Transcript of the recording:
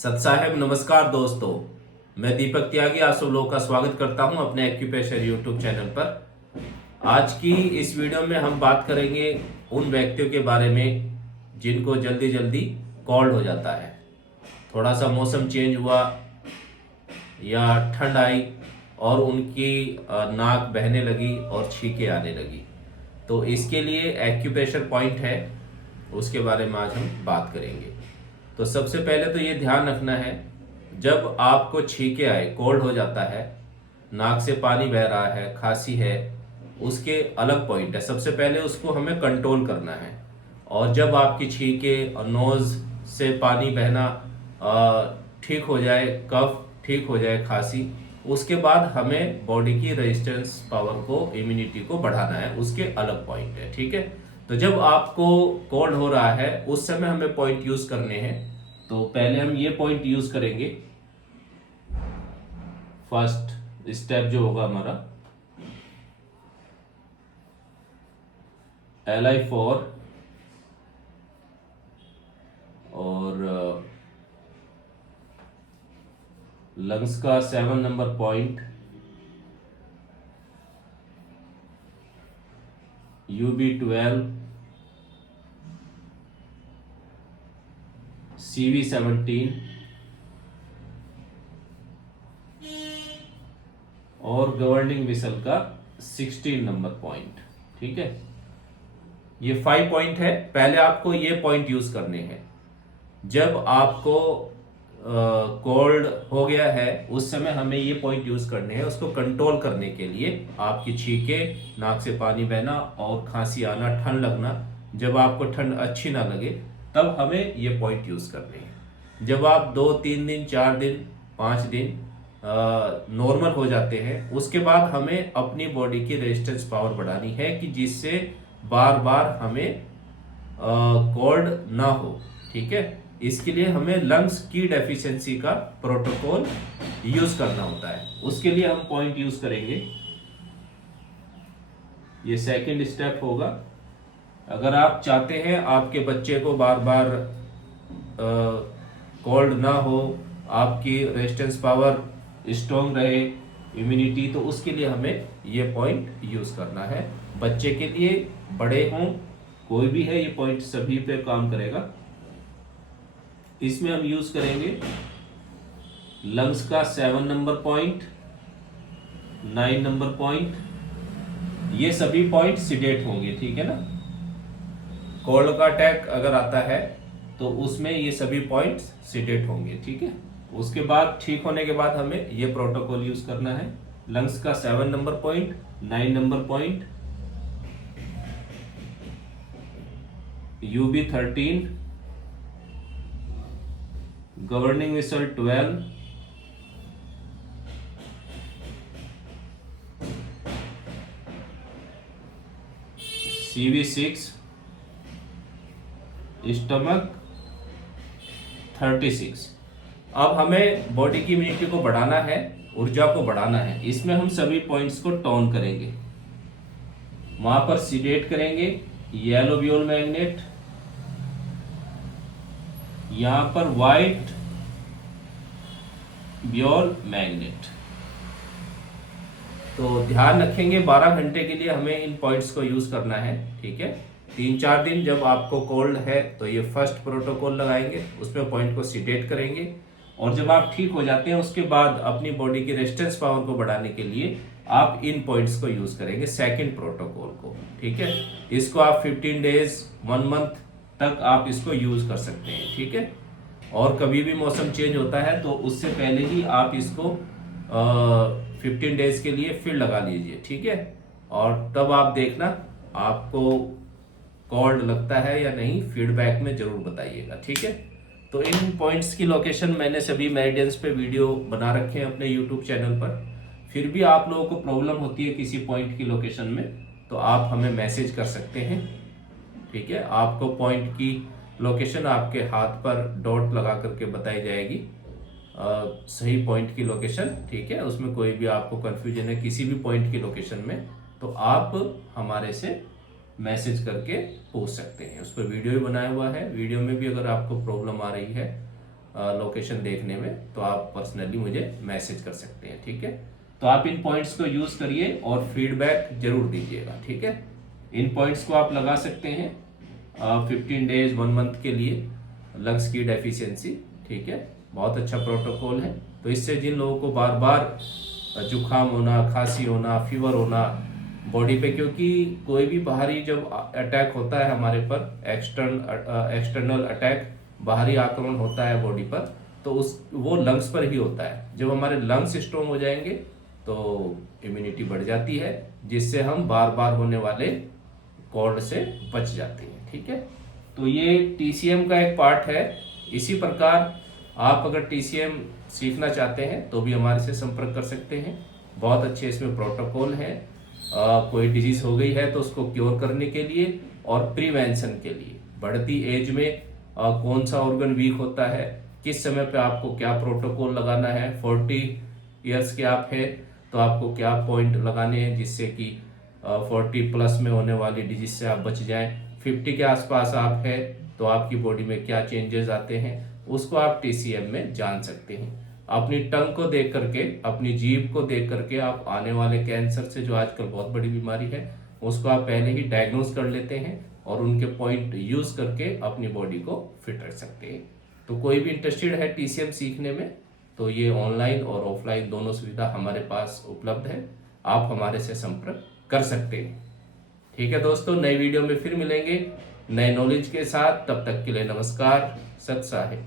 सत्साहेब नमस्कार दोस्तों, मैं दीपक त्यागी आप सब लोगों का स्वागत करता हूं अपने एक्यूप्रेशर यूट्यूब चैनल पर। आज की इस वीडियो में हम बात करेंगे उन व्यक्तियों के बारे में जिनको जल्दी जल्दी कोल्ड हो जाता है। थोड़ा सा मौसम चेंज हुआ या ठंड आई और उनकी नाक बहने लगी और छींकें आने लगी, तो इसके लिए एक्यूप्रेशर पॉइंट है, उसके बारे में आज हम बात करेंगे। तो सबसे पहले तो ये ध्यान रखना है, जब आपको छींके आए, कोल्ड हो जाता है, नाक से पानी बह रहा है, खांसी है, उसके अलग पॉइंट है। सबसे पहले उसको हमें कंट्रोल करना है। और जब आपकी छींके और नोज से पानी बहना ठीक हो जाए, कफ ठीक हो जाए, खांसी, उसके बाद हमें बॉडी की रेजिस्टेंस पावर को, इम्यूनिटी को बढ़ाना है, उसके अलग पॉइंट है। ठीक है, तो जब आपको कोल्ड हो रहा है उस समय हमें पॉइंट यूज करने हैं। तो पहले हम ये पॉइंट यूज करेंगे। फर्स्ट स्टेप जो होगा हमारा LI4 और लंग्स का 7 नंबर पॉइंट UB12 CV17 और गवर्निंग विसल का 16 नंबर पॉइंट। ठीक है, ये 5 पॉइंट है। पहले आपको ये पॉइंट यूज करने हैं। जब आपको कोल्ड हो गया है उस समय हमें ये पॉइंट यूज करने हैं। उसको कंट्रोल करने के लिए आपकी छींके, नाक से पानी बहना और खांसी आना, ठंड लगना, जब आपको ठंड अच्छी ना लगे तब हमें ये पॉइंट यूज करने हैं। जब आप 2-3 दिन, 4 दिन, 5 दिन नॉर्मल हो जाते हैं, उसके बाद हमें अपनी बॉडी की रेजिस्टेंस पावर बढ़ानी है कि जिससे बार बार हमें कोल्ड ना हो। ठीक है, इसके लिए हमें लंग्स की डेफिशिएंसी का प्रोटोकॉल यूज करना होता है। उसके लिए हम पॉइंट यूज करेंगे। ये सेकंड स्टेप होगा। अगर आप चाहते हैं आपके बच्चे को बार बार कोल्ड ना हो, आपकी रेजिस्टेंस पावर स्ट्रॉन्ग रहे, इम्यूनिटी, तो उसके लिए हमें ये पॉइंट यूज करना है। बच्चे के लिए, बड़े हों, कोई भी है, ये पॉइंट सभी पे काम करेगा। इसमें हम यूज करेंगे लंग्स का 7 नंबर पॉइंट, 9 नंबर पॉइंट। ये सभी पॉइंट सिडेट होंगे। ठीक है ना, कोल्ड का अटैक अगर आता है तो उसमें ये सभी पॉइंट्स सिडेट होंगे। ठीक है, उसके बाद ठीक होने के बाद हमें ये प्रोटोकॉल यूज करना है। लंग्स का 7 number point, 9 number point, UB13, governing whistle 12, CV6, stomach 36। अब हमें बॉडी की इम्यूनिटी को बढ़ाना है, ऊर्जा को बढ़ाना है। इसमें हम सभी पॉइंट्स को टोन करेंगे, वहां पर सीडेट करेंगे। येलो ब्यूल मैग्नेट, यहां पर व्हाइट ब्यूल मैग्नेट। तो ध्यान रखेंगे 12 घंटे के लिए हमें इन पॉइंट्स को यूज करना है। ठीक है, 3-4 दिन जब आपको कोल्ड है तो ये फर्स्ट प्रोटोकॉल लगाएंगे, उसमें पॉइंट को सीडेट करेंगे। और जब आप ठीक हो जाते हैं उसके बाद अपनी बॉडी की रेजिस्टेंस पावर को बढ़ाने के लिए आप इन पॉइंट्स को यूज करेंगे, सेकंड प्रोटोकॉल को। ठीक है, इसको आप 15 डेज, 1 मंथ तक आप इसको यूज कर सकते हैं। ठीक है, और कभी भी मौसम चेंज होता है तो उससे पहले ही आप इसको 15 डेज के लिए फिर लगा लीजिए। ठीक है, और तब आप देखना आपको कोल्ड लगता है या नहीं, फीडबैक में जरूर बताइएगा। ठीक है, तो इन पॉइंट्स की लोकेशन मैंने सभी मेरिडियंस पे वीडियो बना रखे हैं अपने यूट्यूब चैनल पर। फिर भी आप लोगों को प्रॉब्लम होती है किसी पॉइंट की लोकेशन में तो आप हमें मैसेज कर सकते हैं। ठीक है, आपको पॉइंट की लोकेशन आपके हाथ पर डॉट लगा करके बताई जाएगी, सही पॉइंट की लोकेशन। ठीक है, उसमें कोई भी आपको कंफ्यूजन है किसी भी पॉइंट की लोकेशन में तो आप हमारे से मैसेज करके पूछ सकते हैं। उस पर वीडियो भी बनाया हुआ है, वीडियो में भी अगर आपको प्रॉब्लम आ रही है लोकेशन देखने में, तो आप पर्सनली मुझे मैसेज कर सकते हैं। ठीक है, तो आप इन पॉइंट्स को यूज करिए और फीडबैक जरूर दीजिएगा। ठीक है, इन पॉइंट्स को आप लगा सकते हैं 15 डेज 1 मंथ के लिए, लंग्स की डेफिशिएंसी। ठीक है, बहुत अच्छा प्रोटोकॉल है। तो इससे जिन लोगों को बार बार जुकाम होना, खांसी होना, फीवर होना बॉडी पे, क्योंकि कोई भी बाहरी जब अटैक होता है हमारे पर, एक्सटर्नल अटैक, बाहरी आक्रमण होता है बॉडी पर, तो वो लंग्स पर ही होता है। जब हमारे लंग्स स्ट्रॉन्ग हो जाएंगे तो इम्यूनिटी बढ़ जाती है, जिससे हम बार बार होने वाले कोल्ड से बच जाते हैं। ठीक है, तो ये TCM का एक पार्ट है। इसी प्रकार आप अगर TCM सीखना चाहते हैं तो भी हमारे से संपर्क कर सकते हैं। बहुत अच्छे इसमें प्रोटोकॉल है। कोई डिजीज हो गई है तो उसको क्योर करने के लिए और प्रिवेंशन के लिए, बढ़ती एज में कौन सा ऑर्गन वीक होता है, किस समय पे आपको क्या प्रोटोकॉल लगाना है। 40 इयर्स के आप है तो आपको क्या पॉइंट लगाने हैं जिससे कि 40 प्लस में होने वाली डिजीज से आप बच जाएं। 50 के आसपास आप है तो आपकी बॉडी में क्या चेंजेस आते हैं, उसको आप TCM में जान सकते हैं। अपनी टंग को देख करके, अपनी जीभ को देख करके आप आने वाले कैंसर से, जो आजकल बहुत बड़ी बीमारी है, उसको आप पहले ही डायग्नोज कर लेते हैं और उनके पॉइंट यूज करके अपनी बॉडी को फिट रख सकते हैं। तो कोई भी इंटरेस्टेड है TCM सीखने में तो ये ऑनलाइन और ऑफलाइन दोनों सुविधा हमारे पास उपलब्ध है, आप हमारे से संपर्क कर सकते हैं। ठीक है दोस्तों, नई वीडियो में फिर मिलेंगे नए नॉलेज के साथ। तब तक के लिए नमस्कार, सत साहिब।